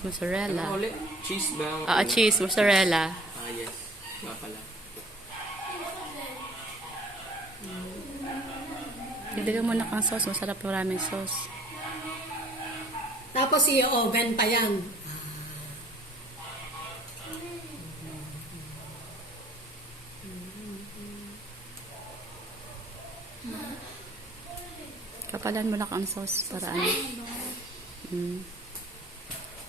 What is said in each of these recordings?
Mozzarella. Ano ulit? Cheese ba? Cheese, mozzarella. Yes. Nga pala. Dagdagan mo na kang sauce. Masarap maraming sauce. Tapos i-oven pa yan. Kapalan mo na kang sauce para ano.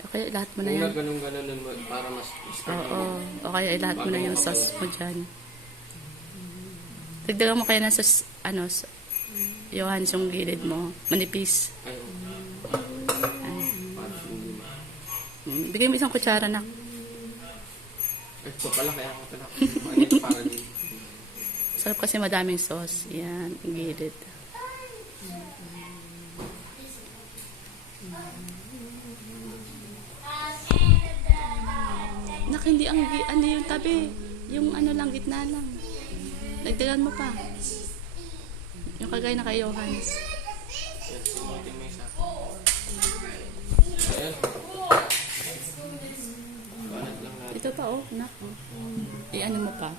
Okay, lahat mo na Kung yan. ganun para mas Oo. Okay, lahat mo na yung sauce mo dyan. Dagdagan mo kaya na sauce, Johannes, yung gilid mo. Manipis. Ayun. Bigay mo isang kutsara na. Ito pala kaya ako pala. Mainit para din. Sarap kasi madaming sauce. Yan, yung gilid. Nak, hindi ano yung tabi. Yung lang, gitna lang. Dagdagan mo pa. Yung kagaya na kay Johannes. Yan, sinutin mo isa. Ayan. Balat lang natin. Ito pa, nak. I-ano mo pa.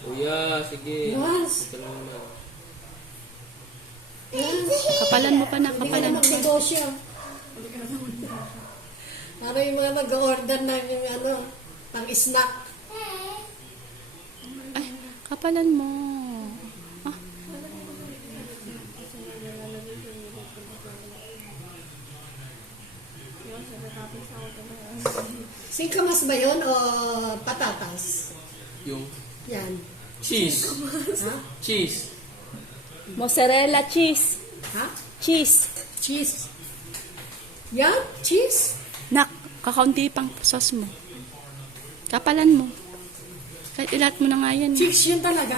Kuya, sige. Yes. Ito lang naman. Kapalan mo pa na, Hindi ka kapalan. na magnegosyo. Para yung mga nag-order na yung pang-snack. Ay, kapalan mo. Ah. Singkamas ba yun o patatas? Yung Yan. cheese. Ha? Cheese. Mozzarella cheese. Ha? Cheese. Cheese. Yan? Cheese? Nak, kakaunti pang sauce mo. Kapalan mo. Kahit ilat mo na nga yan. Cheese yun talaga?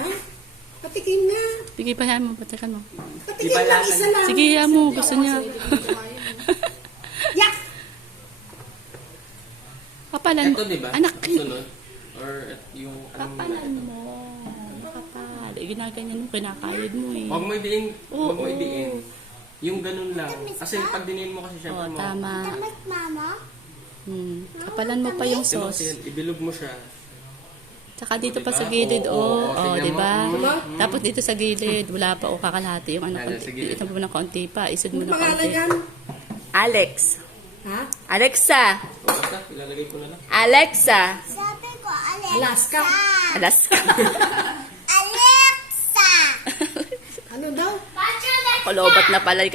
Patikim nga. Sige, pahayan mo, patikan mo. Patikim Iba lang, lasa isa lang. Sige, yan mo. Gusto niya. Yak! Kapalan mo. Ito, di ba? Anak, Sunod. Or yung kapalan mo. Kapal. Ginaganyan mo, kinakayod mo eh. Huwag mo idiin. Huwag mo Oo. idiin. Yung ganun lang. Kasi pag dinin mo kasi syempre mo. Tama. Mama? Kapalan mo pa yung sauce. Sinutin, ibilog mo siya. Tsaka dito pa Diba? sa gilid, Oo, tingnan di mo. ba? Tapos dito sa gilid, wala pa, kakalahati yung Ano, sige. Ito mo ng konti pa, isod mo ng Pangalan konti. yan? Alex. Ha? Alexa. O, basta, ilalagay ko na lang. Alexa. Sabi ko, Alexa. Alaska. Alaska. Alexa! Ano daw? Watch your Kolobat na pala ikaw.